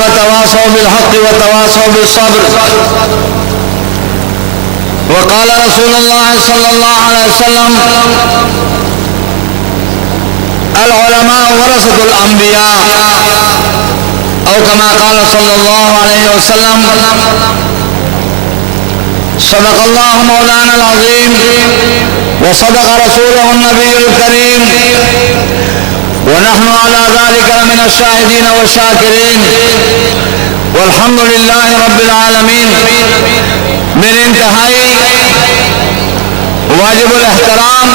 وتواصوا بالحق وتواصوا بالصبر. وقال رسول الله صلى الله عليه وسلم العلماء ورثة الأنبياء أو كما قال صلى الله عليه وسلم. صدق الله مولانا العظيم وصدق رسوله النبي الكريم ونحن على ذلك من الشاهدين والشاكرين والحمد لله رب العالمین. میرے انتہائی واجب الاحترام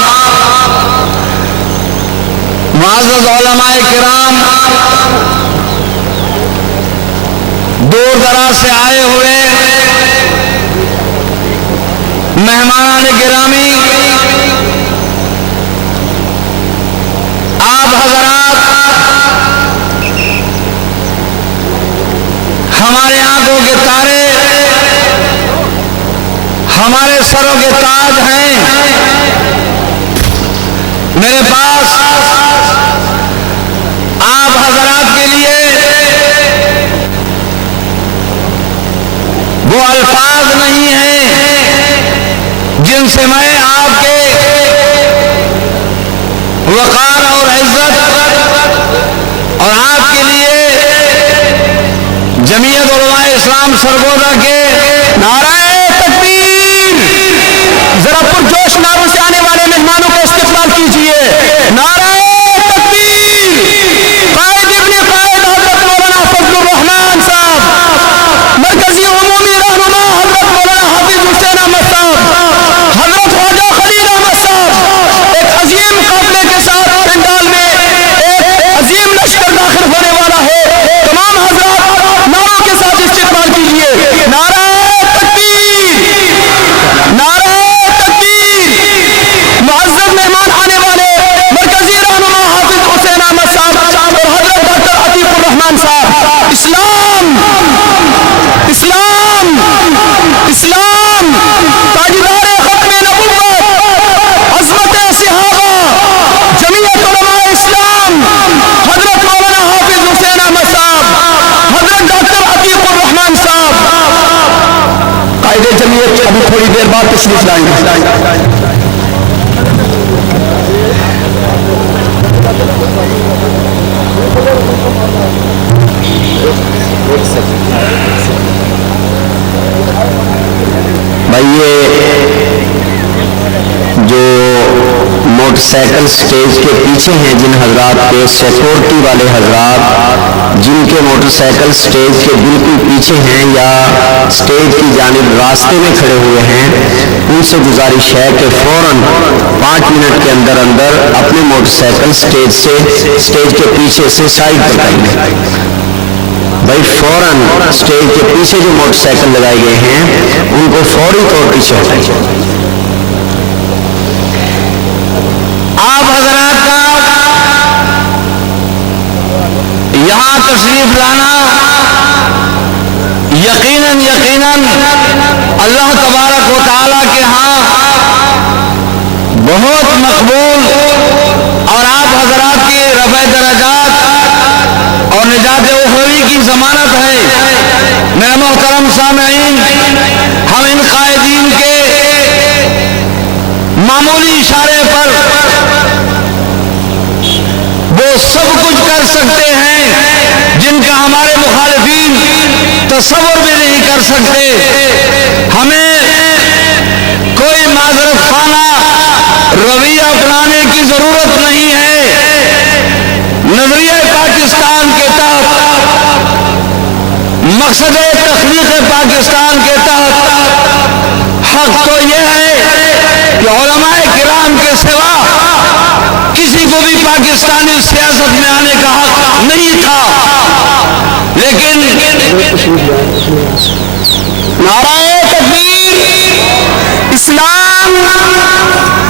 معزز علماء کرام، دور دراز سے آئے ہوئے مہمانان گرامی، آپ حضرات ہمارے آنکھوں کے تارے، ہمارے سروں کے تاج ہیں. میرے پاس آپ حضرات کے لیے وہ الفاظ نہیں ہیں جن سے میں آپ کے وقار اور عزت اور آپ کے لیے جمعیت علماء اسلام سرگودا کے نعرہ تکبیر، ذرا پرجوش نعروں سے آنے والے مہمانوں کو استقبال کیجیے. نعرہ تکبیر. قائد ابن قائد حضرت مولانا فضل الرحمان صاحب، مرکزی عمومی رہنما حضرت مولانا حافظ حسین احمد صاحب، حضرت خواجہ خلیل احمد صاحب، ایک عظیم قافلے کے ساتھ پنڈال میں ایک عظیم لشکر داخل ہونے والا ہے. تمام حضرات نعروں کے ساتھ استقبال کیجیے. نعرہ تکبیر، نعرہ تکبیر. معزز مہمان آنے والے مرکزی رہنما حافظ حسین احمد صاحب اور حضرت ڈاکٹر عتیق الرحمان صاحب. اسلام، اسلام، اسلام. تاجدار ختم نبوت، عظمت صحابہ، جمعیت علماء اسلام، حضرت مولانا حافظ حسین احمد صاحب، حضرت ڈاکٹر عتیق الرحمان صاحب. قائد جمعیت ابھی تھوڑی دیر بعد تشریف لائیں گے. بھائی یہ جو موٹر سائیکل سٹیج کے پیچھے ہیں، جن حضرات کے سیکورٹی والے حضرات جن کے موٹر سائیکل سٹیج کے بالکل پیچھے ہیں یا سٹیج کی جانب راستے میں کھڑے ہوئے ہیں، ان سے گزارش ہے کہ فوراً 5 منٹ کے اندر اندر اپنے موٹر سائیکل سٹیج کے پیچھے سے سائڈ پر کر لیں. بھائی فوراً سٹیج کے پیچھے جو موٹر سائیکل لگائے گئے ہیں ان کو فوری طور پر پیچھے ہٹائیے. آپ حضرات کا یہاں تشریف لانا یقیناً اللہ تبارک و تعالیٰ کے ہاں بہت مقبول اور آپ حضرات کی رفع درجات اور نجات اخروی کی ضمانت ہے. میرے محترم سامعین، ہم ان قائدین کے معمولی اشارے پر وہ سب کچھ کر سکتے ہیں جن کا ہمارے مخالفین تصور بھی نہیں کر سکتے. ہمیں کوئی معذرت خانہ رویہ اپنانے کی ضرورت نہیں ہے. نظریہ پاکستان کے تحت، مقصد تخلیق پاکستان کے تحت حق تو یہ ہے کہ علماء کرام کے سوا کسی کو بھی پاکستانی سیاست میں آنے کا حق نہیں تھا. لیکن نعرہ تکبیر، اسلام،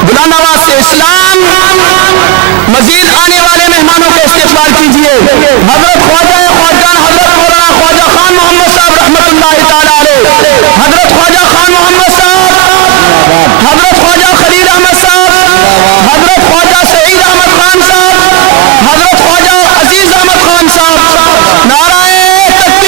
بلند آواز سے اسلام. مزید آنے والے مہمانوں کو استقبال کیجیے. حضرت خواجہ خواجان حضرت مولانا خواجہ خان محمد صاحب رحمۃ اللہ تعالی علیہ، حضرت خواجہ خان محمد صاحب، حضرت خواجہ خلیل احمد صاحب، حضرت خواجہ سعید احمد خان صاحب، حضرت خواجہ عزیز احمد خان صاحب. نعرہ تکبیر.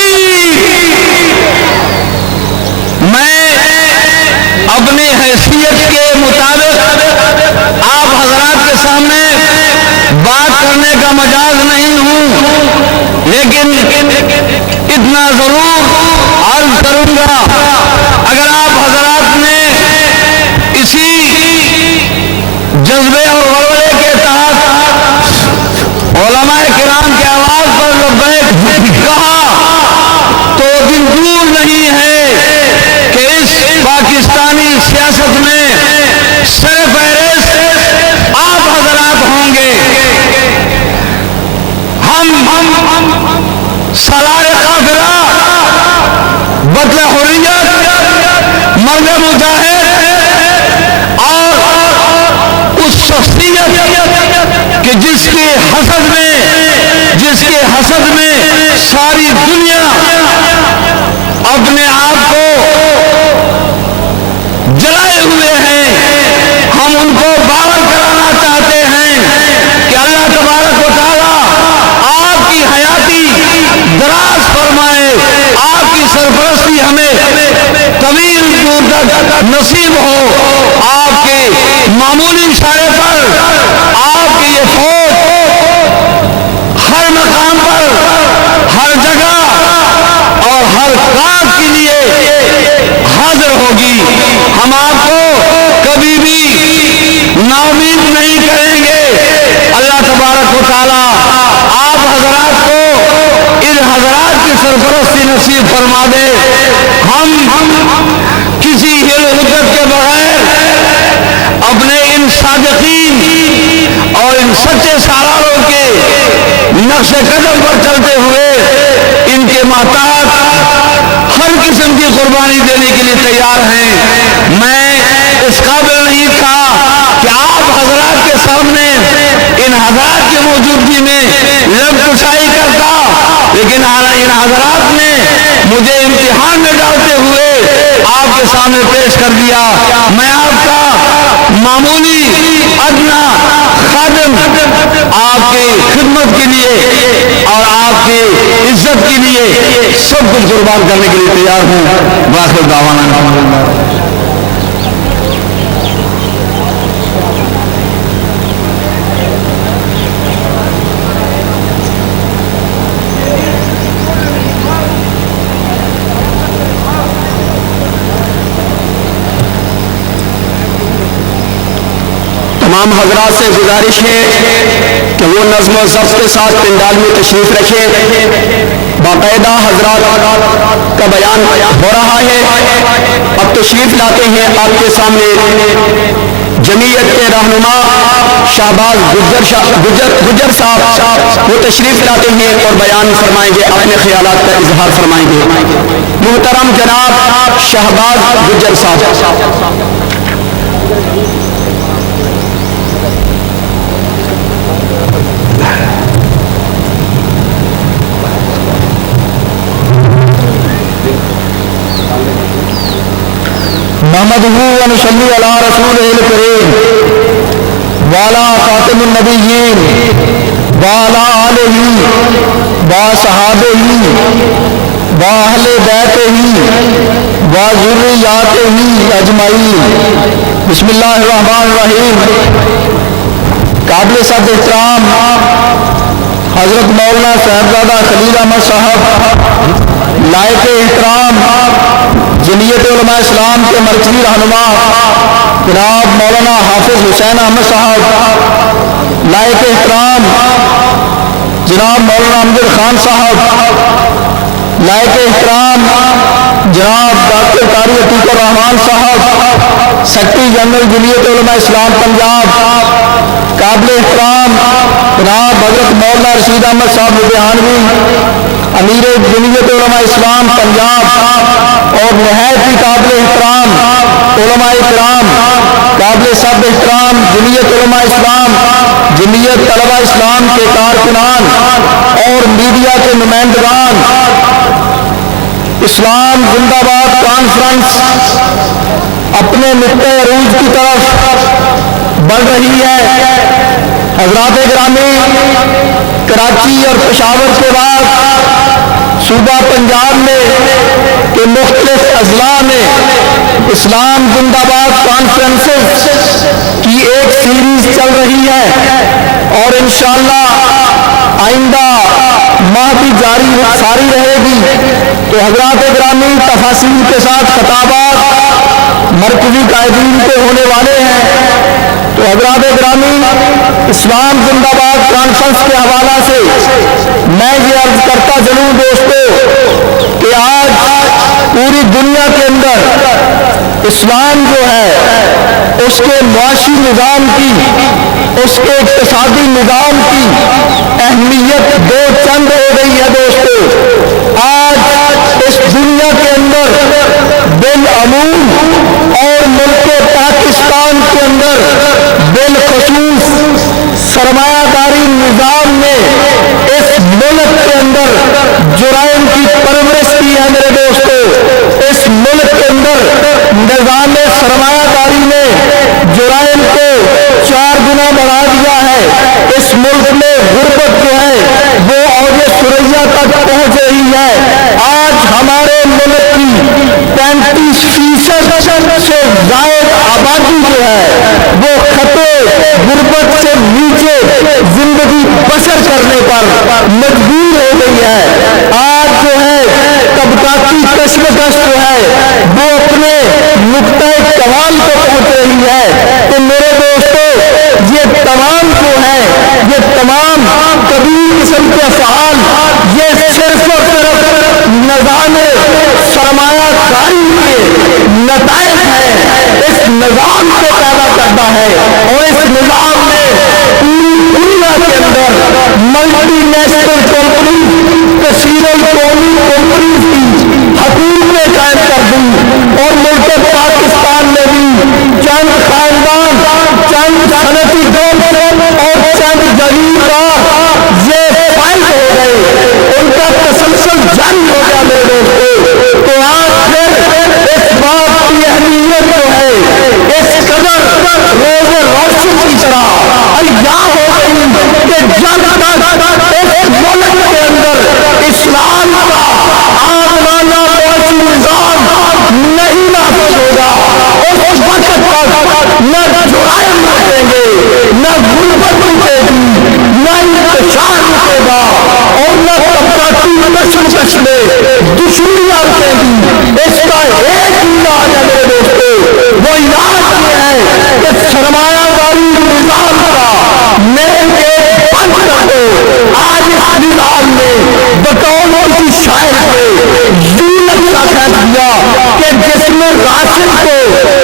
لیکن اتنا ضرور عرض کروں گا، اگر آپ حضرات نے اسی جذبے اور غلبے کے تحت علماء کرام کے آواز پر لبیک کہا تو دن دور نہیں ہے کہ اس پاکستانی سیاست میں سرفہرست آپ حضرات ہوں گے۔ ہم سالار قافلہ بطل حریت مرد مجاہد اور اس شخصیت کہ جس کے حسد میں ساری دنیا اپنے آپ کو جلائے ہوئے ہیں، ہم ان کو باور کرانا چاہتے ہیں کہ اللہ تبارک و تعالی آپ کی حیاتی دراز فرمائے، آپ کی سرپرستی ہمیں طویل دور تک نصیب ہو، آپ کے معمولی اشارے پر آپ کی یہ فوج ہر مقام پر، ہر جگہ اور ہر کام کے لیے حاضر ہوگی۔ ہم آپ کو کبھی بھی ناامید نہیں کریں گے۔ اللہ تبارک و تعالی آپ حضرات کو ان حضرات کی سرپرستی نصیب فرما دے۔ ہم کسی ہل حجت کے بغیر اپنے ان صادقین اور ان سچے سالاروں کے نقش قدم پر چلتے ہوئے ان کے محتاط ہر قسم کی قربانی دینے کے لیے تیار ہیں۔ میں اس قابل نہیں تھا کہ آپ حضرات کے سامنے ان حضرات کی موجودگی میں لب کشائی کرتا، لیکن ان حضرات نے مجھے امتحان میں ڈالتے ہوئے آپ کے سامنے پیش کر دیا۔ میں آپ کا معمولی ادنا خادم آپ کی خدمت کے لیے اور آپ کی عزت کے لیے سب کچھ قربان کرنے کے لیے تیار ہوں۔ واخر دعوانا الحمدللہ۔ تمام حضرات سے گزارش ہے کہ وہ نظم و ضبط کے ساتھ پنڈال میں تشریف رکھیں۔ باقاعدہ حضرات کا بیان ہو رہا ہے۔ اب تشریف لاتے ہیں آپ کے سامنے جمعیت کے رہنما شہباز گجر صاحب، وہ تشریف لاتے ہیں اور بیان فرمائیں گے، اپنے خیالات کا اظہار فرمائیں گے۔ محترم جناب شہباز گجر صاحب۔ نحمدہ و نصلی علی رسولہ الکریم وعلی خاتم النبیین وعلی آلہ وصحابہ واہل بیتہ وذریاتہ اجمعین۔ بسم اللہ الرحمن الرحیم۔ قابل صد احترام حضرت مولانا صاحبزادہ خلیل احمد صاحب، لائق احترام جمعیت علماء اسلام کے مرکزی رہنما جناب مولانا حافظ حسین احمد صاحب، لائق احترام جناب مولانا امجد خان صاحب، لائق احترام جناب ڈاکٹر قاری عتیق الرحمان صاحب، سیکرٹری جنرل جمعیت علماء اسلام پنجاب، قابل احترام جناب حضرت مولانا رشید احمد صاحب لدھیانوی، امیر جمعیت علماء اسلام پنجاب، اور نہایت ہی قابل احترام علماء کرام، قابل سب احترام جمعیت علماء اسلام، جمعیت طلبہ اسلام کے کارکنان اور میڈیا کے نمائندگان، اسلام زندہ باد کانفرنس اپنے نقطۂ عروج کی طرف بڑھ رہی ہے۔ حضرات گرامی، کراچی اور پشاور کے بعد صوبہ پنجاب میں کے مختلف اضلاع میں اسلام زندہ باد کانفرنسز کی ایک سیریز چل رہی ہے، اور انشاءاللہ آئندہ ماہ بھی ساری رہے گی۔ تو حضرات گرامی تفاصیل کے ساتھ خطابات مرکزی قائدین کے ہونے والے ہیں۔ تو حضرات گرامی اسلام زندہ باد کانفرنس کے حوالہ سے میں یہ عرض کرتا چلوں دوستو کہ آج پوری دنیا کے اندر اسلام جو ہے اس کے معاشی نظام کی، اس کے اقتصادی نظام کی اہمیت دو چند ہو گئی ہے دوستو۔ آج اس دنیا کے اندر بالعموم اور ملک پاکستان کے اندر بالخصوص سرمایہ داری نظام نے اس ملک کے اندر جرائم کی پرورش کی ہے میرے دوستو۔ اس ملک کے اندر نظام سرمایہ داری نے جرائم کو 4 گنا بڑھا دیا ہے۔ اس ملک میں غربت جو ہے وہ اوج ثریا تک پہنچ رہی ہے۔ آج ہمارے ملک کی 35% سے زائد آبادی جو ہے وہ خطے غربت سے نیچے زندگی بسر کرنے پر مجبور ہو گئی ہے۔ آج جو ہے طبقاتی کشمکش جو ہے وہ اپنے نقطۂ کمال کو پہنچ رہی ہے۔ تو میرے دوستو یہ تمام جو ہے یہ تمام کبیر قسم کے افعال یہ صرف اور صرف نظام سرمایہ کاری کے نتائج ہے، اس نظام کو پیدا کرتا ہے۔ اور اس نظام میں پوری دنیا کے اندر ملٹی نیشنل کمپنی کثیر القومی کمپنیز کی حکومتیں قائم کر دی اور ملک پاکستان میں بھی چند خاندان، چند صنعتی دول اور چند جاگیردار یہ فائز ہو گئے، ان کا تسلسل جاری ہو گیا میرے دوستو۔ تو آج پھر اس بات کی اہمیت جو ہے اس قدر روز روشن کی طرح ایام ہو گئی کہ جب تک اس ملک کے اندر اسلام کا عادلانہ معاشی نظام نہیں نافذ ہوگا اس وقت تک نہ جرائم رکھیں گے، نہ غربت رکے گی، نہ انتشار رکے گا اور نہ طبقاتی کشمکش میں دشمنیاں رکیں گی۔ اس کا ایک علاج ہے میرے دوستو، وہ علاج یہ ہے کہ سرمایہ داری نظام کا نئے بند کر دو۔ آج اس نظام نے بطور کی شاعر کو یوں لگتا کہہ دیا کہ جس میں راشن کو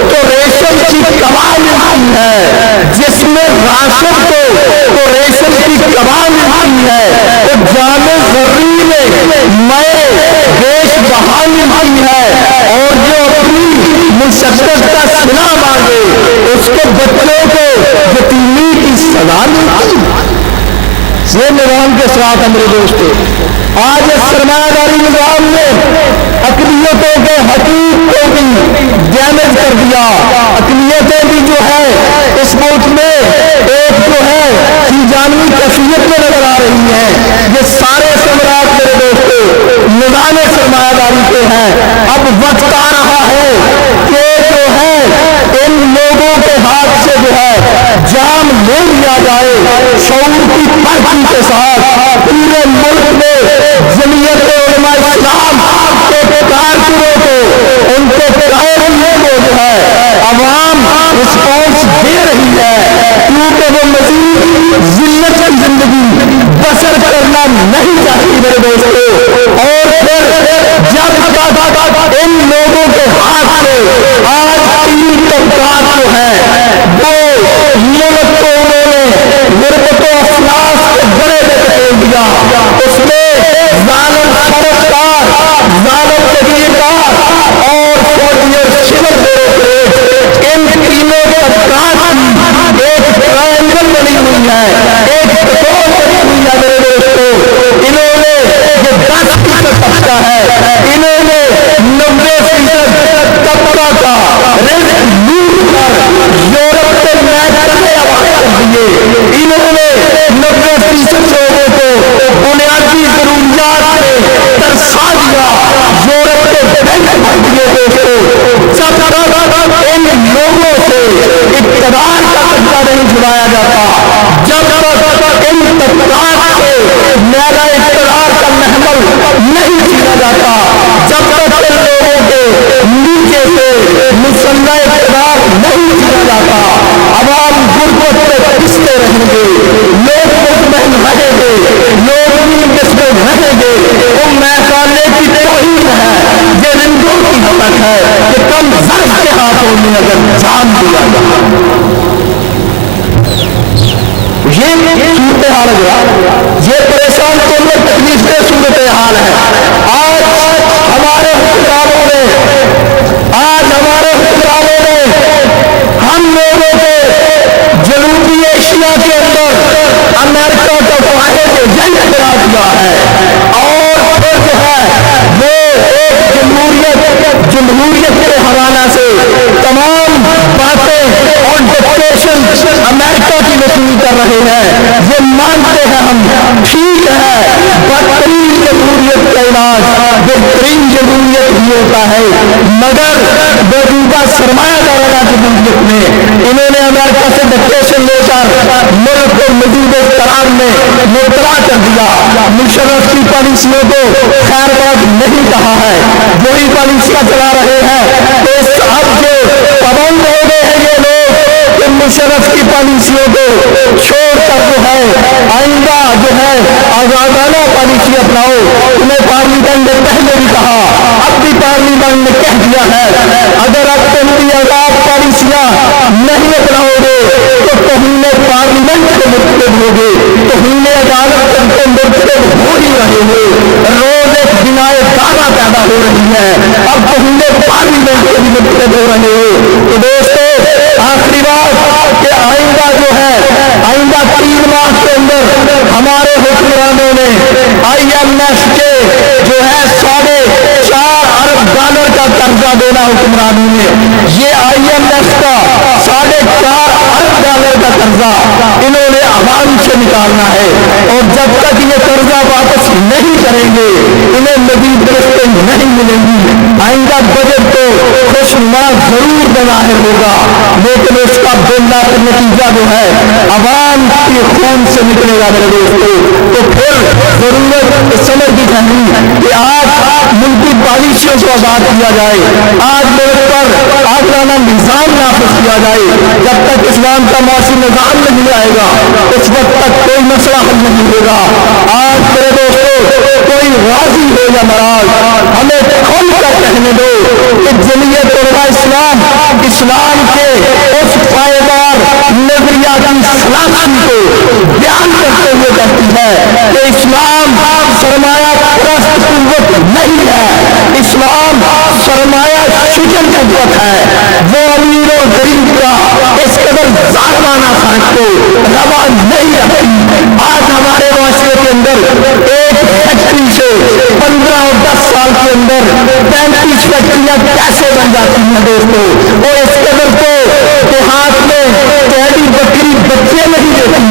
تو ریشم کی کمال ملتی ہے، جس میں راشن کو تو ریشم کی کمال ملتی ہے، تو جامع ذری میں میں دیش بہانی ملتی ہے اور جو اپنی مشقت کا صلہ مانگے اس کے بچوں کو یتیمی کی سزا ملتی ہے۔ یہ نظام کے ساتھ ہے میرے دوستو۔ آج اس سرمایہ داری نظام نے اقلیتوں کے حقوق کو بھی ڈیمیج کر دیا۔ اقلیتیں بھی جو ہے اس ملک میں ایک جو ہے جانوی کیفیت میں نظر آ رہی ہیں۔ یہ سارے ثمرات میرے دوستو نظام سرمایہ داری کے ہیں۔ اب وقت آ رہا ہے کہ جو ہے ان لوگوں کے ہاتھ سے جو ہے جام لے لیا جائے، شعور کی پرکھی کے ساتھ پورے ملک میں جمعیت علماء اسلام کے کارکنوں کو ان کے قائدین کو جو ہے عوام رسپانس دے رہی ہے، کیونکہ وہ مزید ذلت کی زندگی بسر کرنا نہیں چاہتی میرے دوستو۔ اور پھر جب ان لوگوں کے ہاتھ سے آج 3 طبقات جو ہے وہ ملک کو انہوں نے غربت و افلاس کے بڑے بڑے دیا، اس میں ظالم سرکار، ظالم جگیردار اور فوجی شمر ان تینوں طبقات کی ایک ٹرائنگل بنی ہوئی ہے، ایک پٹرول بنی ہوئی ہے میرے دوستو۔ انہوں نے یہ 10% طبقہ ہے، انہوں نے 90% طبقہ کا رزق لوٹ کر یورپ کے میدان میں آباد کر دیے۔ انہوں نے 90% لوگوں کو بنیادی ضروریات میں ترسا دیا، یورپ کے بینک بن دیے دوستو۔ جب تک ان لوگوں سے اقتدار کا قبضہ نہیں چھڑایا جاتا، جب تک ان طبقات سے مسلح اقتدار نہیں دیا جاتا، عوام غربت میں پستے رہیں گے، لوگ مطمئن رہیں گے، لوگ نیمس میں رہیں گے۔ وہ محکالے کی توہین ہے، یہ رندوں کی حمق ہے کہ کم ظرف کے ہاتھوں میں اگر جان دیا جائے۔ یہ صورتحال ہے، یہ پریشان کن تکلیف سے صورتحال ہے۔ آج ہمارے حکمرانوں نے ہم لوگوں کو جنوبی ایشیا کے اندر امریکہ کا فائدہ جنگ کرا دیا ہے، اور پھر جو ہے وہ ایک جمہوریت کے حوالہ سے تمام باتیں اور ڈکٹیشن امریکہ کی وصول کر رہے ہیں۔ یہ مانتے ہیں ہم، ٹھیک ہے، بدترین جمہوریت کا علاج بہترین جمہوریت بھی ہوتا ہے، مگر موجودہ سرمایہ دارانہ جمہوریت میں انہوں نے امریکہ سے ڈکٹیشن لے کر ملک کو مزید اضطراب میں مبتلا کر دیا۔ مشرف کی پالیسیوں کو خیر بات نہیں کہا ہے، وہی پالیسیاں چلا رہے ہیں۔ تو اب جو پابند ہو گئے ہیں یہ لوگ کہ مشرف کی پالیسیوں کو چھوڑ کر جو ہے آئندہ جو ہے آزادانہ پالیسی اپناؤ۔ انہیں پارلیمنٹ نے پہلے بھی کہا، اب بھی پارلیمنٹ نے کہہ دیا ہے اگر اب تم بھی آزاد پالیسیاں نہیں اپناؤ گے تو توہین پارلیمنٹ کے مرتکب ہوگے، توہین عدالت کے مرتکب ہو ہی رہے ہو۔ روز ایک بنائے دانا پیدا ہو رہی ہے، اب توہین پارلیمنٹ کے بھی مرتکب ہو رہے ہو۔ تو دوستو آخری بات کہ آئندہ جو ہے آئندہ 3 ماہ کے اندر ہمارے حکمرانوں نے IMF کے جو ہے $4.5 ارب کا قرضہ دینا حکمرانوں نے، یہ IMF کا $4.5 ارب کا قرضہ انہوں نے عوام سے نکالنا ہے، اور جب تک یہ قرضہ واپس نہیں کریں گے انہیں مزید رشتے نہیں ملیں گی۔ آئندہ بجٹ تو خوشنما ضرور بظاہر ہوگا، لیکن اس کا بلا نتیجہ جو ہے عوام کے خون سے نکلے گا میرے دوستو۔ تو پھر ضرورت سمجھ بھی نہیں کہ آج ملکی پالیسیوں کو آزاد کیا جائے، آج ملک پر عادلانہ نظام نافذ کیا جائے۔ جب تک اسلام کا معاشی نظام نہیں آئے گا اس وقت تک کوئی مسئلہ حل نہیں ہوگا۔ آج میرے دوستو کوئی راضی ہو یا ناراض، ہمیں کھول کر کہنے دو کہ جمعیت علماء اسلام کے اس پائیدار نظریاتی سلاسل کو بیان کرتے ہوئے کہتی ہے کہ اسلام سرمایہ پرست قوت نہیں ہے، اسلام سرمایہ شجن قوت ہے۔ وہ امیر و غریب کا اس قدر ظالمانہ فرق کو روا نہیں رکھتی۔ آج ہمارے معاشرے کے اندر ایک فیکٹری سے 15 اور 10 سال کے اندر 35 فیکٹریاں کیسے بن جاتی ہیں دوستو؟ وہ اس قدر تو دیہات میں ٹیڈی بکری بچے نہیں دیتی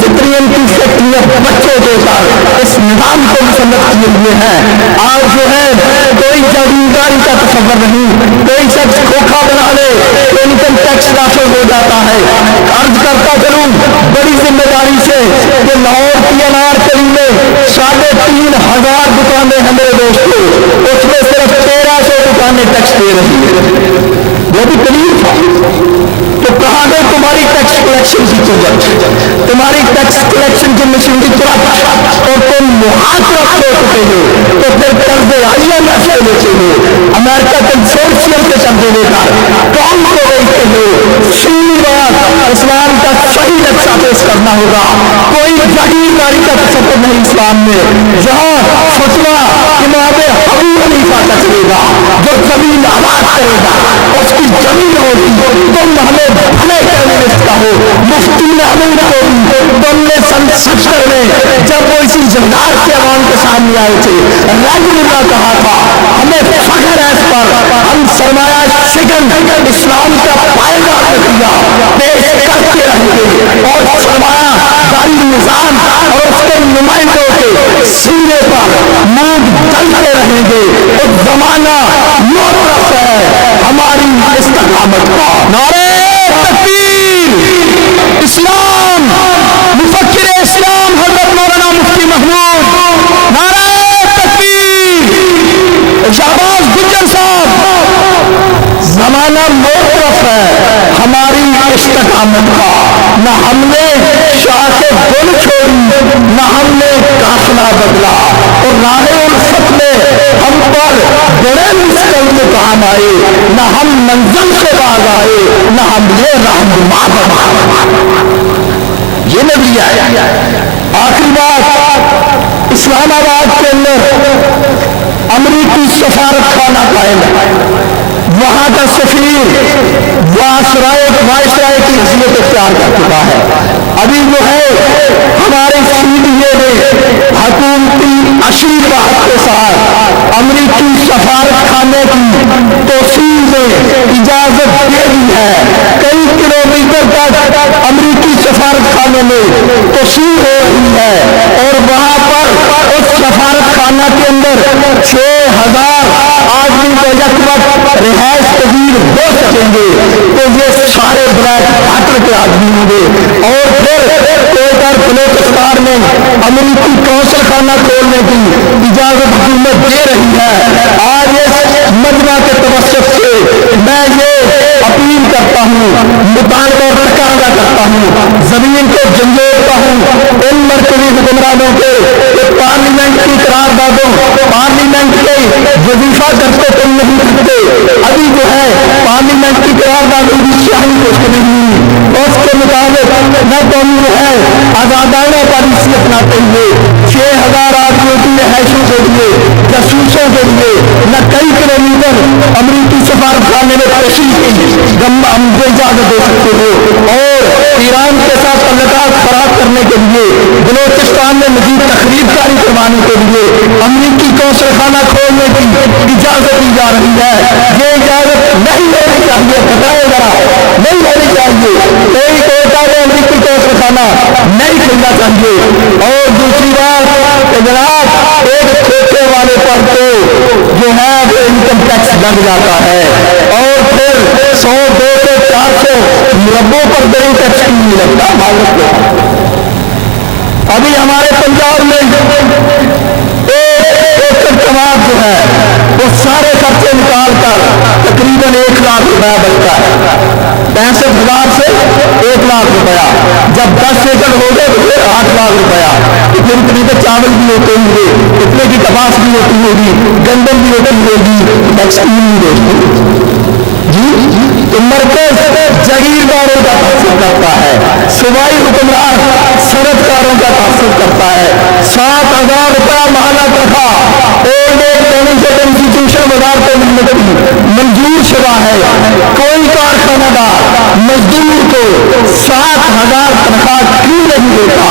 جتنی ان کی فیکٹریاں بچے دے کر اس نظام کو مسلط کیے ہوئے ہیں۔ آج جو ہے کوئی جاگیرداری کا تصور نہیں، کوئی شخص کھوکھا بنا لے تو انکم ٹیکس داخل ہو جاتا ہے۔ عرض کرتا چلوں بڑی ذمہ داری سے کہ لاہور کی انارکلی میں 3,500 دکانیں ہیں میرے دوستو، اس میں صرف 1300 دکانیں ٹیکس دے رہی ہیں۔ وہ بھی دلیل تھا تو کہاں گئے تمہاری ٹیکس کلیکشن کی قوت، تمہاری ٹیکس کلیکشن کی مشینری ترقی، اور تم محاصرہ چھوڑ چکے ہو تو پھر قرض IMF سے لیتے ہو، امریکہ کنسورشیم سے قرضے لے کر کون کو دیکھتے ہو۔ سنی بات اسلام کا صحیح نقشہ پیش کرنا ہوگا، کوئی جاگیرداری کا تصور نہیں اسلام میں۔ جہاں فتویٰ امام ابو حنیفہ کا چلے گا، جو زمین آباد کرے گا اس کی زمین ہوگی، تم ہمیں بھلے کہنے لگتا ہو۔ مفتی نے ہمیں نہ ہوگی، تم نے سن 70 میں جب وہ اسی زندار کے عوام کے سامنے آئے تھے رحم اللہ کہا تھا ہمیں فخر ہے اس پر، ہم سرمایہ شکن اسلام کا پائیدار نظریہ پیش کرتے رہیں گے، اور سرمایہ داری نظام اور اس کے نمائندوں کے سینے پر مونگ ڈلتے رہیں گے۔ ایک زمانہ معرف ہے ہماری استقامت کا۔ نعرہ تکبیر! اسلام مفکر اسلام حضرت مولانا مفتی محمود، نعرہ تکبیر! شہباز گجر صاحب، زمانہ تک آمد کا، نہ ہم نے شاخ گل چھوڑی، نہ ہم نے قافلہ بدلا، اور راہ الفت میں ہم پر بڑے مشکل میں کام آئے، نہ ہم منزل سے باز آئے، نہ ہم یہ رہنما بنا۔ یہ نظریہ ہے۔ آخری بات، اسلام آباد کے اندر امریکی سفارت خانہ قائم ہے، وہاں کا سفیر وائسرائے کی حیثیت اختیار کر چکا ہے۔ ابھی جو ہے ہمارے CDA نے حکومتی اشری بات کے ساتھ امریکی سفارت خانے کی توسیع میں اجازت دے دی ہے۔ کئی کلومیٹر تک امریکی سفارت خانے میں توسیع ہو رہی ہے، اور وہاں پر اس سفارت خانہ کے اندر 6000 آدمی کو یک وقت رہائش پذیر ہو سکیں گے، تو یہ سارے بلیک واٹر کے آدمی ہوں گے۔ اور پھر کوئٹہ بلوچستان میں امریکی کونسل خانہ کھولنے کی اجازت حکومت دے رہی ہے۔ آج اس مجمع کے توسط سے میں یہ اپیل کرتا ہوں، مطالبہ اور تقاضا کرتا ہوں، زمین کو جنجوڑتا ہوں ان مرکزی حکمرانوں کے پارلیمنٹ کی قراردادوں، پارلیمنٹ کے وظیفہ کرتے تم نہیں کرتے۔ ابھی جو ہے پارلیمنٹ کی قراردادوں کی شاہی کچھ نہیں، اس کے مطابق نہ تم جو ہے آزادانہ پالیسی اپناتے ہوئے 6000 آدمیوں کی رہائشوں کے لیے، جاسوسوں کے لیے نہ کئی کلومیٹر امریکی سفارت خانے میں تشریح کی اجازت دے سکتے ہو، اور ایران کے ساتھ تعلقات خراب کرنے کے لیے، بلوچستان میں مزید تخریب کاری کروانے کے لیے امریکی کونسل خانہ کھولنے کی اجازت دی جا رہی ہے۔ یہ اجازت نہیں لینی چاہیے، بتائے ذرا، نہیں لینی چاہیے۔ کوئی کوئٹہ میں امریکی کونسل خانہ نہیں کھلنا چاہیے۔ اور دوسری بات کہ جناب ایک کھوتے والے پر تو جو ہے وہ انکم ٹیکس لگ جاتا ہے، اور پھر 100 200 400 مربوں پر بڑی ٹیکس نہیں لگتا مالک کو۔ ابھی ہمارے پنجاب میں ایک کماد جو ہے وہ سارے خرچے نکال کر تقریباً 1 لاکھ روپیہ بچتا ہے، 65,000 سے 1 لاکھ روپیہ۔ جب 10 ایکڑ ہو گئے تو پھر 8 لاکھ روپیہ۔ اتنے قریب چاول بھی ہوتے ہوں گے، اتنے کی کپاس بھی ہوتی ہوگی، گندم بھی ہوتی ہوگی، ٹیکس نہیں دیتے جی۔ تو مرکز جاگیرداروں کا تحفظ کرتا ہے، صوبائی حکمران صنعتکاروں کا تحفظ کرتا ہے۔ 7,000 روپیہ ماہانہ تنخواہ اولڈ ایج بینیفٹ انسٹیٹیوشن وزارت خدمت کی منظور شدہ ہے۔ کوئی کارخانہ دار مزدور کو 7,000 تنخواہ کیوں نہیں دیتا؟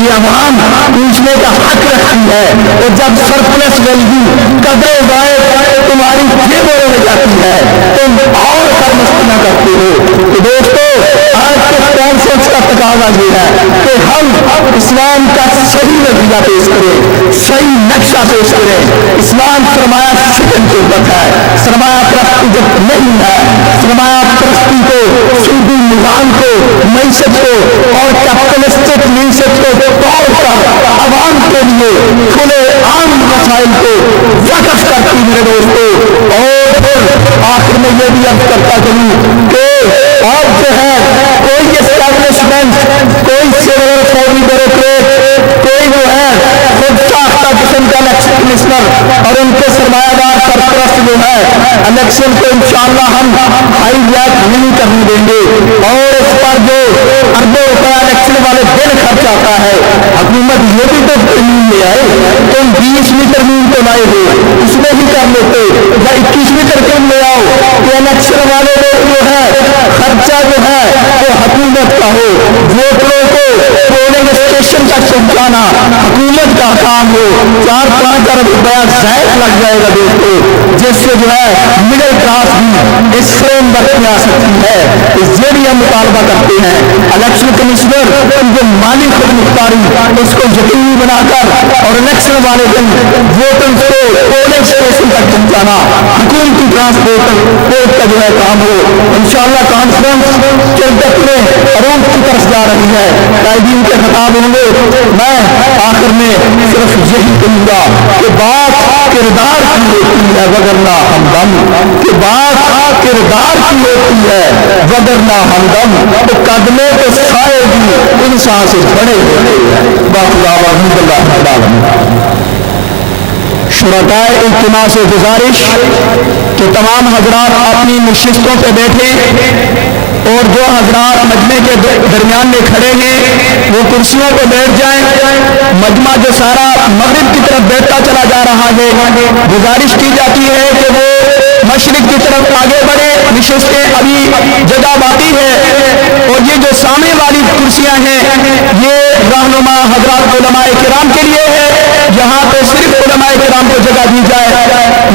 یہ عوام پوچھنے کا حق رکھتی ہے، اور جب سرپلس ویلیو قدر زائد تمہاری جیبوں میں جاتی ہے تم اور سرمستیاں کرتے ہو۔ تو دوستو آج کے کانفرنس کا تقاضا یہ ہے کہ ہم اسلام کا صحیح نظریہ پیش کریں، صحیح نقشہ پیش کریں۔ اسلام سرمایہ شکن کی امت ہے، سرمایہ پرستی جب نہیں ہے۔ سرمایہ پرستی کو، سودی نظام کو، معیشت کو اور کیپٹلسٹک معیشت کو توڑ کر عوام کے لیے کھلے عام مسائل کو وقف کرتی میرے دوستو۔ اور پھر آخر میں یہ بھی عرض کرتا چلوں کہ اب جو ہے کوئی اسٹیبلشمنٹ، کوئی سیول فوری بیوروکریٹ، کوئی جو ہے خود ساختہ قسم کا الیکشن کمشنر اور ان کے سرمایہ دار سرپرست جو ہے الیکشن کو انشاءاللہ ہم ہائی جیک نہیں کرنے دیں گے، اور اس پر جو اربوں روپیہ الیکشن والے دن خرچ آتا ہے، حکومت یہ بھی تو ترمیم لے آئے۔ تم 20ویں ترمیم تو لائے ہو، اس میں بھی کر لیتے، یا 21ویں ترمیم لے آؤ کہ الیکشن والے لوگ جو ہے خرچہ جو ہے وہ حکومت کا ہو، ووٹروں کو پولنگ اسٹیشن تک پہنچانا حکومت کا کام ہو۔ 4-5 ارب روپیہ زائد لگ جائے گا دوستو، جس سے جو ہے مڈل کلاس بھی اس فریم ورک میں آ سکتی ہے۔ اس سے بھی ہم مطالبہ کرتے ہیں الیکشن کمشنر جو مالی خود مختاری اس کو یقینی بنا کر اور الیکشن والے دن ووٹرز کو پولنگ اسٹیشن تک پہنچانا حکومتی ٹرانسپورٹ کا جو ہے کام ہو۔ انشاءاللہ کانفرنس چلتے میں عروج کی طرف جا رہی ہے، قائدین کے خطاب ہوں گے۔ میں آخر میں صرف یہی کہوں گا کہ بات کردار کی ہوتی ہے وگرنہ ہم دم، کہ بات کردار مقدار کی ہوتی ہے، وگرنہ ہمدم تو قدمے کے سائے بھی انسان سے بڑے ہوتے ہیں۔ باقی الحمد للہ شرکائے اجتماع سے گزارش کہ تمام حضرات اپنی نشستوں پہ بیٹھیں اور جو حضرات مجمع کے درمیان میں کھڑے ہیں وہ کرسیوں پہ بیٹھ جائیں۔ مجمع جو سارا مغرب کی طرف بیٹھتا چلا جا رہا ہے، گزارش کی جاتی ہے کہ وہ مشرق کی طرف آگے بڑھے، نشستیں ابھی جگہ باقی ہے، اور یہ جو سامنے والی کرسیاں ہیں یہ رہنما حضرات علماء کرام کے لیے ہے، یہاں پہ صرف علماء کرام کو جگہ دی جائے۔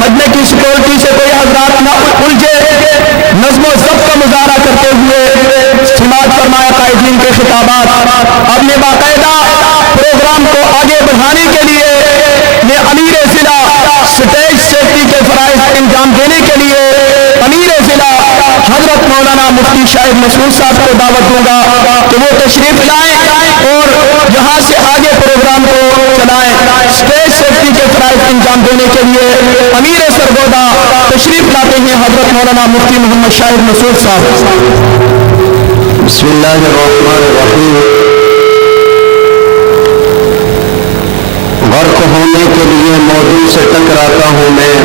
مجمع کی سیکورٹی سے کوئی حضرات نہ الجھے، نظم و ضبط کا مظاہرہ کرتے ہوئے سماعت فرمایا قائدین کے خطابات۔ اپنے باقاعدہ پروگرام کو آگے بڑھانے کے لیے میں امیر ضلع سٹیج سیفٹی کے فرائض انجام دینے کے لیے امیر ضلع حضرت مولانا مفتی شاہد مسعود صاحب کو دعوت دوں گا کہ وہ تشریف لائیں اور یہاں سے آگے پروگرام کو چلائیں۔ سٹیج سیفٹی کے فرائض انجام دینے کے لیے امیر سرگودا تشریف لاتے ہیں حضرت مولانا مفتی محمد شاہد مسعود صاحب۔ بسم اللہ الرحمن الرحیم۔ غرق ہونے کے لیے موضوع سے ٹکراتا ہوں میں،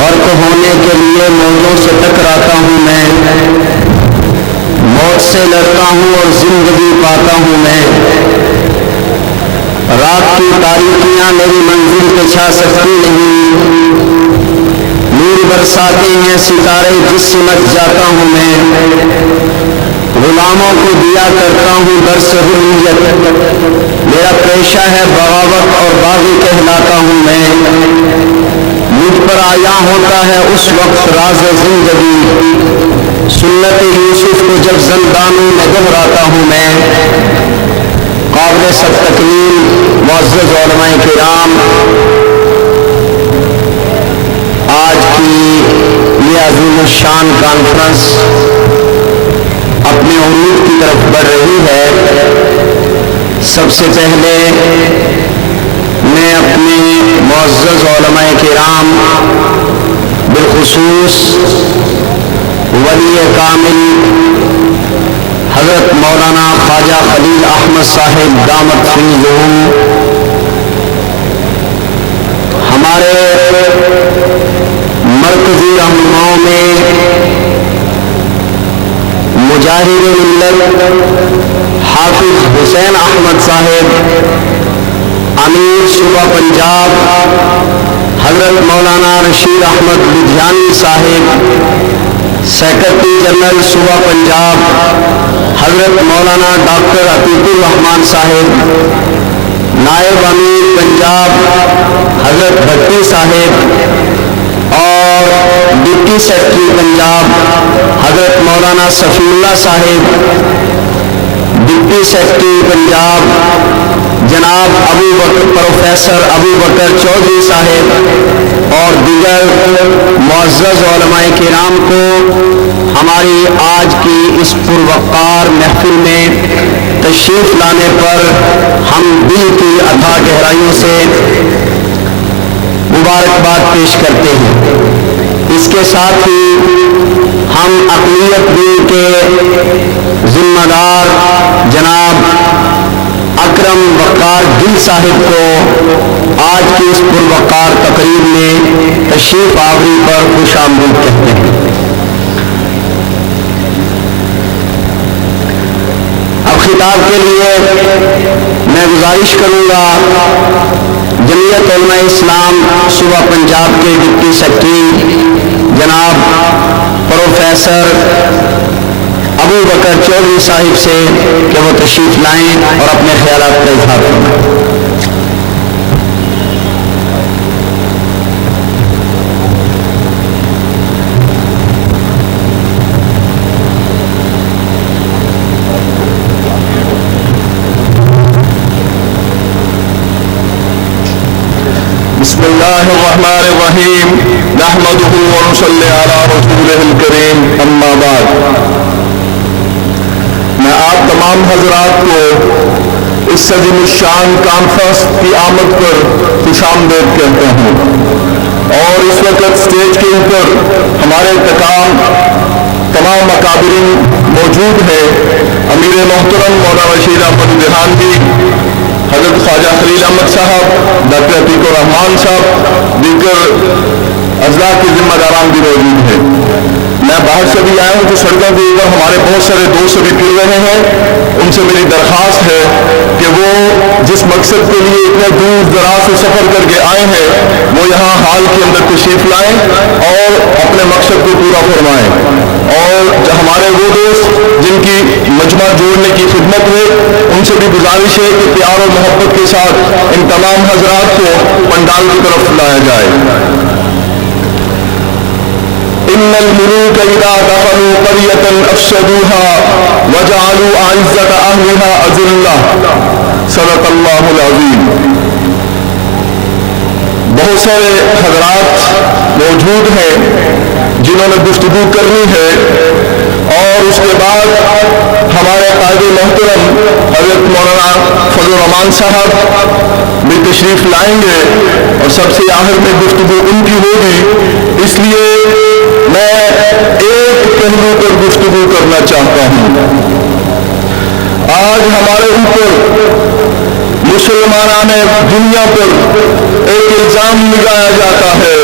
غرق ہونے کے لیے موضوع سے ٹکراتا ہوں میں، موت سے لڑتا ہوں اور زندگی پاتا ہوں میں، رات کی تاریکیاں میری منزل پہ چھا سکتی نہیں، نور برساتے ہیں ستارے جس سمٹ جاتا ہوں میں، غلاموں کو دیا کرتا ہوں درس حریت، میرا پیشہ ہے بغاوت اور باغی کہلاتا ہوں میں، مجھ پر آیا ہوتا ہے اس وقت راز زندگی، سنت یوسف کو جب زندانوں میں گھبراتا ہوں میں، قابل سب تکریم معزز علماء کرام، آج کی یہ عظیم الشان کانفرنس اپنے عروج کی طرف بڑھ رہی ہے۔ سب سے پہلے میں اپنے معزز علماء کرام بالخصوص ولی کامل حضرت مولانا خواجہ خلیل احمد صاحب دامت فیضہم، ہمارے مرکزی رہنماؤں میں مجاہد ملت حافظ حسین احمد صاحب، امیر صوبہ پنجاب حضرت مولانا رشید احمد لدھیانی صاحب، سیکرٹری جنرل صوبہ پنجاب حضرت مولانا ڈاکٹر عتیق الرحمان صاحب، نائب امیر پنجاب حضرت بھٹی صاحب، اور ڈپٹی سیکرٹری پنجاب حضرت مولانا صفی اللہ صاحب، ڈپٹی سیکرٹری پنجاب جناب پروفیسر ابو بکر چودھری صاحب، اور دیگر معزز علماء کرام کو ہماری آج کی اس پروقار محفل میں تشریف لانے پر ہم دل کی اتھاہ گہرائیوں سے مبارکباد پیش کرتے ہیں۔ اس کے ساتھ ہی ہم اقلیت دین کے ذمہ دار جناب اکرم وقار گل صاحب کو آج کی اس پروقار تقریب میں تشریف آوری پر خوش آمدید کہتے ہیں۔ اب خطاب کے لیے میں گزارش کروں گا جمعیت علماء اسلام صوبہ پنجاب کے ڈپٹی سیکرٹری جناب پروفیسر ابو بکر چودھری صاحب سے کہ وہ تشریف لائیں اور اپنے خیالات کا اظہار کریں۔ بسم اللہ الرحمن الرحیم، نحمدہ ونصلی علی رسولہ الکریم، اما بعد۔ میں آپ تمام حضرات کو اس عظیم الشان کانفرنس کی آمد پر خوش آمدید کہتا ہوں۔ اور اس وقت اسٹیج کے اوپر ہمارے تمام اکابرین موجود ہیں. امیر محترم مولانا رشید احمد دہانوی، حضرت خواجہ خلیل احمد صاحب، ڈاکٹر عتیق الرحمان صاحب، دیگر اضلاع کے ذمہ داران بھی موجود ہیں. میں باہر سے بھی آیا ہوں تو سڑکوں کے اوپر ہمارے بہت سارے دوست بھی پھر رہے ہیں. ان سے میری درخواست ہے کہ وہ جس مقصد کے لیے اتنے دور دراز سے سفر کر کے آئے ہیں وہ یہاں ہال کے اندر تشریف لائیں اور اپنے مقصد کو پورا فرمائیں. اور ہمارے وہ دوست جن کی مجمع جوڑنے کی خدمت ہے ان سے بھی گزارش ہے کہ پیار اور محبت کے ساتھ ان تمام حضرات کو پنڈال کی طرف لایا جائے. ان الملوک اذا دخلوا قرية افسدوها وجعلوا اعزة اهلها اذلة. صدق اللہ العظیم. بہت سارے حضرات موجود ہیں جنہوں نے گفتگو کرنی ہے اور اس کے بعد ہمارے قائد محترم حضرت مولانا فضل الرحمان صاحب بھی تشریف لائیں گے اور سب سے آخر میں گفتگو ان کی ہوگی. اس لیے میں ایک پہلو پر گفتگو کرنا چاہتا ہوں. آج ہمارے اوپر مسلمانان دنیا پر ایک الزام لگایا جاتا ہے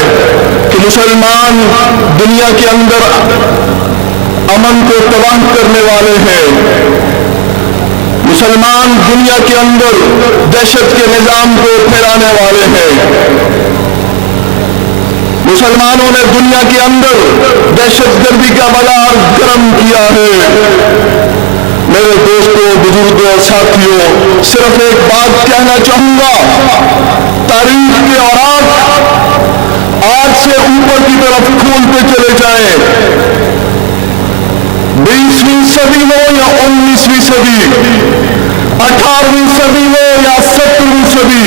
کہ مسلمان دنیا کے اندر امن کو تباہ کرنے والے ہیں. مسلمان دنیا کے اندر دہشت کے نظام کو پھیلانے والے ہیں. مسلمانوں نے دنیا کے اندر دہشت گردی کا بازار گرم کیا ہے. میرے دوستوں، بزرگوں، ساتھیوں، صرف ایک بات کہنا چاہوں گا. تاریخ کے اوراق آج سے اوپر کی طرف کھولتے چلے جائیں. 20ویں صدی ہو یا 19ویں صدی، 18ویں صدی ہو یا 17ویں صدی،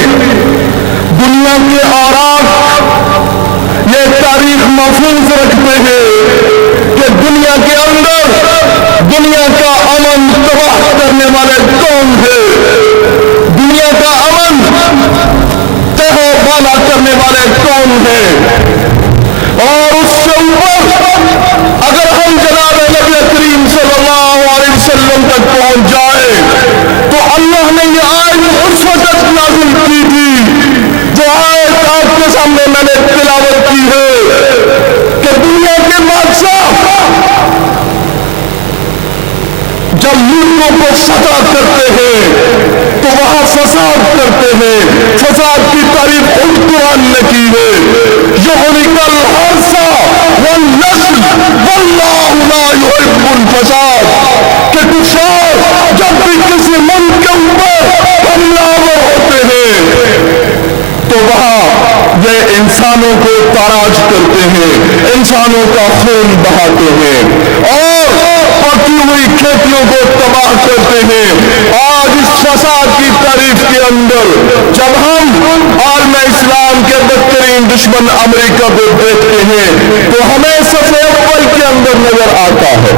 دنیا کے اوراق یہ تاریخ محفوظ رکھتے ہیں کہ دنیا کے اندر دنیا کا امن تباہ کرنے والے کون ہیں، دنیا کا امن تہو بالا کرنے والے کون ہیں. اور اس سے اوپر اگر ہم جناب نبی کریم صلی اللہ علیہ وسلم تک پہنچ جائے تو اللہ نے یہ آیت اس وقت نازل کی تھی جو آیت آپ کے سامنے میں نے تلاوت کی ہے کہ دنیا کے بادشاہ جب ملکوں کو فتح کرتے ہیں تو وہاں فساد کرتے ہیں. فساد کی تعریف خود قرآن نے کی ہے. یہلک الحرث والنسل واللہ لا یحب الفساد. کہ کفار جب بھی کسی ملک کے اوپر حملہ ہوتے ہیں تو وہاں یہ انسانوں کو تاراج کرتے ہیں، انسانوں کا خون بہاتے ہیں اور پکی ہوئی کھیتیوں کو تباہ کرتے ہیں. آج اس فساد کی تعریف کے اندر جب ہم عالم اسلام کے بدترین دشمن امریکہ کو دیکھتے ہیں تو ہمیں سب سے اول کے اندر نظر آتا ہے.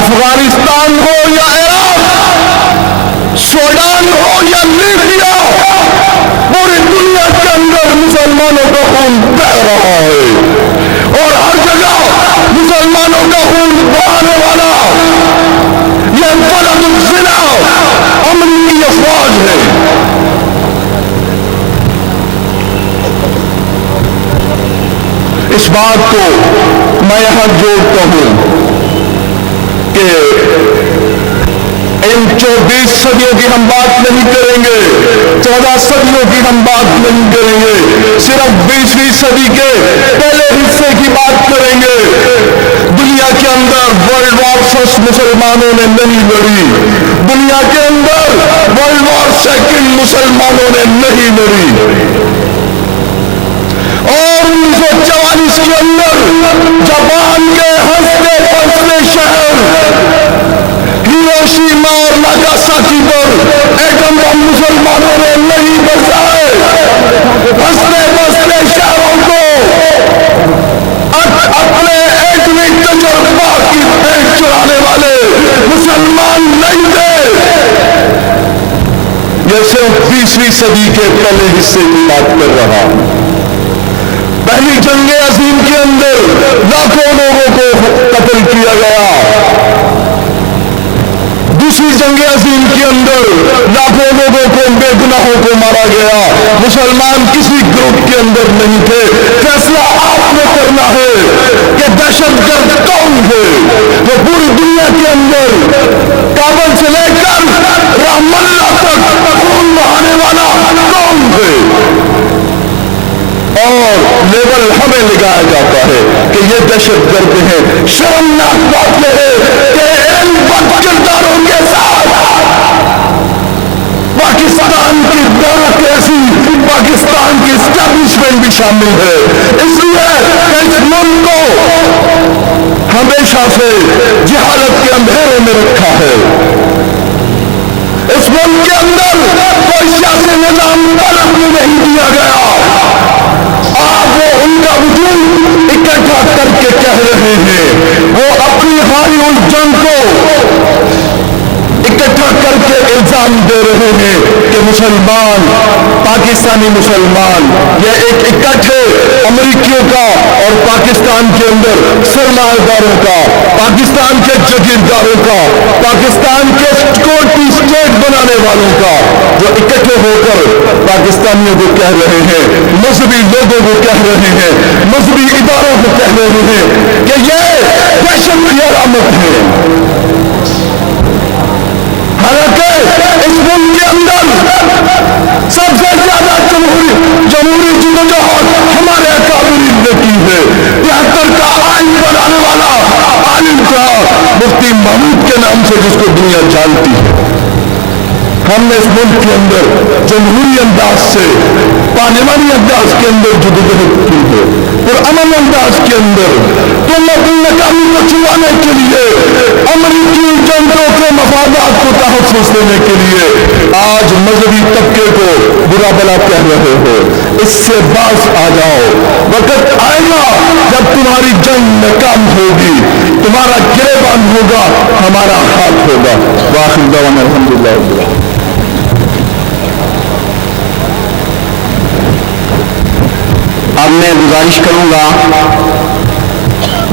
افغانستان ہو یا عراق، سوڈان ہو یا لیبیا، پوری دنیا کے اندر مسلمانوں کا خون بہہ رہا ہے اور ہر جگہ مسلمانوں کا خون بہانے والا یہ بلد الزنا امن کی افواج ہے. اس بات کو میں یہاں جوڑتا ہوں کہ ان 24 صدیوں کی ہم بات نہیں کریں گے، 14 صدیوں کی ہم بات نہیں کریں گے، صرف 20ویں صدی کے پہلے حصے کی بات کریں گے. دنیا کے اندر ورلڈ وار فرسٹ مسلمانوں نے نہیں لڑی، دنیا کے اندر ورلڈ وار سیکنڈ مسلمانوں نے نہیں لڑی. اور 1944 کے اندر جاپان کے ہنستے پھنستے شہر ہیروشیما اور ناگاساکی پر ایٹم بم مسلمانوں نے نہیں برسائے. ہنستے پھنستے شہروں کو اپنے ایٹمی تجربہ کی پیٹ چڑھانے والے مسلمان نہیں تھے. یہ صرف 20ویں صدی کے پہلے حصے کی بات کر رہا ہوں. پہلی جنگ عظیم کے اندر لاکھوں لوگوں کو قتل کیا گیا، دوسری جنگ عظیم کے اندر لاکھوں لوگوں کو بے گناہوں کو مارا گیا۔ مسلمان کسی گروپ کے اندر نہیں تھے۔ فیصلہ آپ نے کرنا ہے کہ دہشت گرد کون ہے جو پوری دنیا کے اندر کابل سے لے کر رام اللہ تک خون بہانے والا کون ہے، اور لیبل ہمیں لگایا جاتا ہے کہ یہ دہشت گرد ہیں۔ شرمناک بات یہ ہے کہ ان بد کرداروں کے ساتھ پاکستان کی دولت ایسی، پاکستان کی اسٹیبلشمنٹ بھی شامل ہے۔ اس لیے اس ملک کو ہمیشہ سے جہالت کے اندھیرے میں رکھا ہے۔ اس ملک کے اندر کوئی سیاسی نظام پلٹنے نہیں دیا گیا۔ آپ وہ ان کا وجود اکٹھا کر کے کہہ رہے ہیں، وہ اپنی ہاری اس جنگ کو اکٹھا کر کے الزام دے رہے ہیں کہ مسلمان، پاکستانی مسلمان یہ ایک اکٹھے امریکیوں کا اور پاکستان کے اندر سرمایہ داروں کا، پاکستان کے جگیرداروں کا، پاکستان کے سیکورٹی اسٹیٹ بنانے والوں کا، جو اکٹھے ہو کر پاکستانیوں کو کہہ رہے ہیں، مذہبی لوگوں کو کہہ رہے ہیں، مذہبی اداروں کو کہہ رہے ہیں کہ یہ دہشت کی علامت ہے۔ حالانکہ اس ملک کے اندر سب سے زیادہ جمہوری جدوجہد ہمارے اکابرین نے کی ہے۔ 73 کا آئین بنانے والا عالم تھا مفتی محمود کے نام سے، جس کو دنیا جانتی ہے۔ ہم نے اس ملک کے اندر جمہوری انداز سے، پارلیمانی انداز کے اندر جدوجہد کی ہے، اور امن انداز کے اندر ناکامی کو چھپانے کے لیے، امریکی ایجنٹوں کے مفادات کو تحفظ دینے کے لیے آج مذہبی طبقے کو برا بلا کہہ رہے ہو۔ اس سے باز آ جاؤ، وقت آئے گا جب تمہاری جنگ ناکام ہوگی، تمہارا گریبان ہوگا، ہمارا ہاتھ ہوگا۔ وآخر دعوانا الحمدللہ رب العالمین۔ اب میں گزارش کروں گا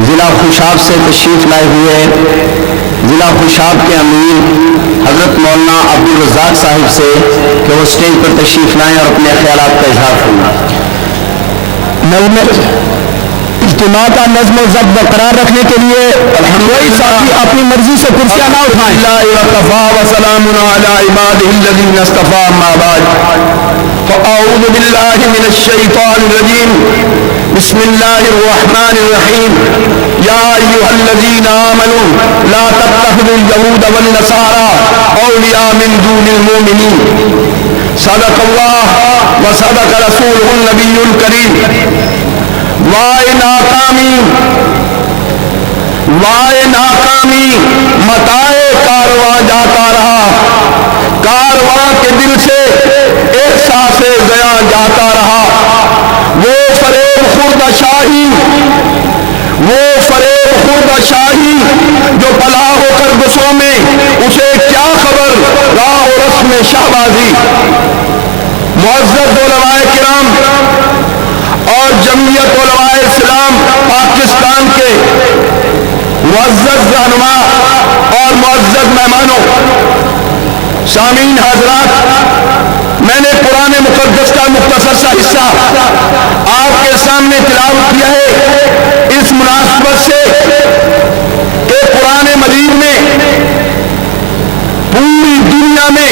ضلع خوشاب سے تشریف لائے ہوئے ضلع خوشاب کے امیر حضرت مولانا عبدالرزاق صاحب سے کہ وہ اسٹیج پر تشریف لائیں اور اپنے خیالات کا اظہار فرمائیں۔ اجتماع کا نظم و ضبط برقرار رکھنے کے لیے کوئی ساتھی اپنی مرضی سے کرسیاں نہ اٹھائیں۔ وسلام علی عباده الذین اصطفى اما بعد فاعوذ باللہ من الشیطان الرجیم بسم اللہ الرحمن الرحیم یا ایھا الذین آمنوا لا تتخذوا اليہود والنصارى اولیاء من دون المؤمنین صدق اللہ وصدق رسولہ النبی الکریم۔ وائے ناکامی متائے کارواں جاتا رہا، کارواں کے دل سے احساس زیاں جاتا رہا۔ وہ فریب خورد شاہی جو بلا ہو کر گسوں میں، اسے کیا خبر راہ و رسم شہبازی۔ معزز علماء کرام اور جمعیت علماء اسلام پاکستان کے معزز رہنما اور معزز مہمانوں، سامعین حضرات، میں نے قرآن مقدس کا مختصر سا حصہ آپ کے سامنے تلاوت کیا ہے اس مناسبت سے کہ قرآن مجید میں پوری دنیا میں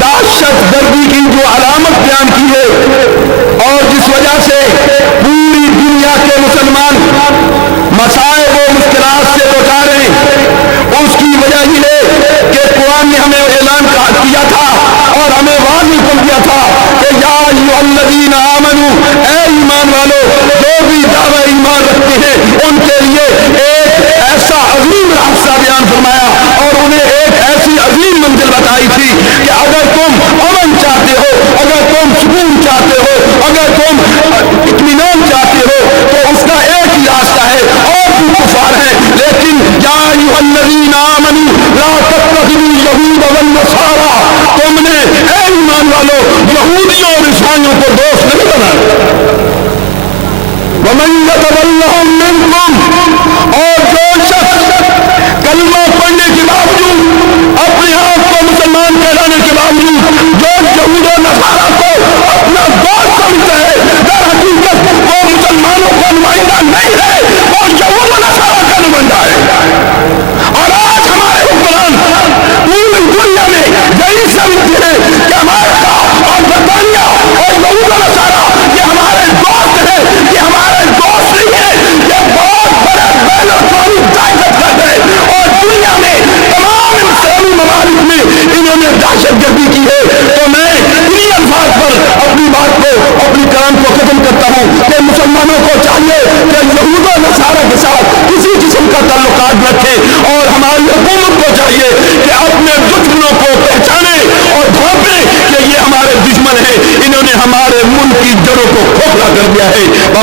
دہشت گردی کی جو علامت بیان کی ہے اور جس وجہ سے پوری دنیا کے مسلمان مسائل و مشکلات سے دوچار ہیں، اس کی وجہ یہ ہے کہ قرآن نے ہمیں اعلان کیا تھا اور ہمیں واضح کر دیا تھا کہ یا ایھا الذین آمنوا، اے ایمان والو، جو بھی دعوی ایمان رکھتے ہیں ان کے لیے ایک ایسا عظیم راستہ بیان فرمایا اور انہیں ایک ایسی عظیم منزل بتائی تھی کہ اگر تم امن چاہتے ہو، اگر تم سکون چاہتے ہو، اگر تم اطمینان چاہتے ہو تو اس کا ایک ہی راستہ ہے، اور بھی کفار ہے، لیکن یا ایھا الذین آمنوا لا تتخذوا اليہود والنصارى، تم نے اے ایمان والو یہودیوں اور عیسائیوں کو دوست نہیں بنایا۔